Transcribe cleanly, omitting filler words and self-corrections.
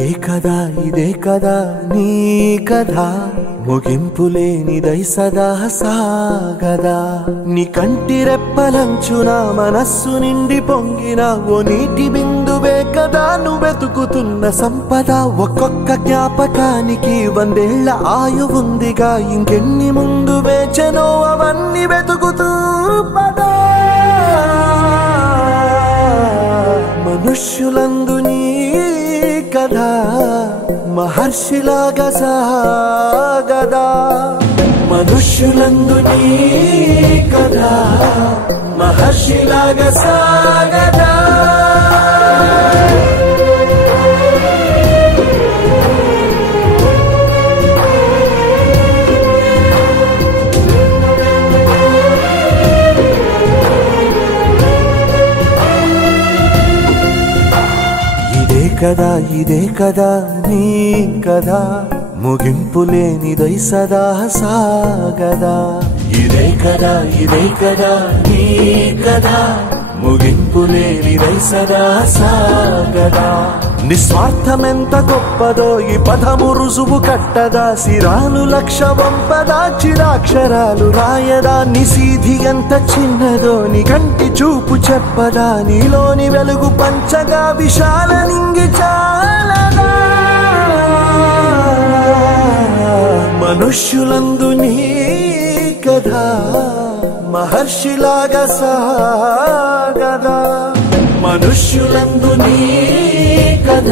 ఇదే కదా నీ కథ ముగింపులేనిదై సదా సాగదా నీ కంటి రెప్పలంచున మనస్సు నిండి పొంగిన ఓ నీటి బిందువే కదా నువ్వెతుకుతున్న సంపద ఒక్కొక్క జ్ఞాపకానికి 100 ఏళ్ల ఆయువుందిగా ఇంకెన్ని ముందు వేచెనో అవన్నీ వెతుకుతూ పదా మనుష్యులందు నీ కథ మహర్షిలాగా సాగదా మనుష్యులందు నీ కథ మహర్షిలాగా సాగదా ఇదే కదా నీ కథ ముగింపులేనిదై సదా సాగదా ఇదే కదా నీ కథ ముగింపులేనిదై సదా సాగదా నిస్వార్థమెంత గొప్పదో ఈ పదము రుజువు కట్టదా సిరాలు లక్ష వంపదా చిరాక్షరాలు రాయదా నిసీధి ఎంత చిన్నదో నీ కంటి చూపు చెప్పదా నీలోని వెలుగు పంచగా విశాల నింగి చాలదా మనుష్యులందు నీ కథ మహర్షిలాగా సాగదా మనుష్యులందు నీ కథ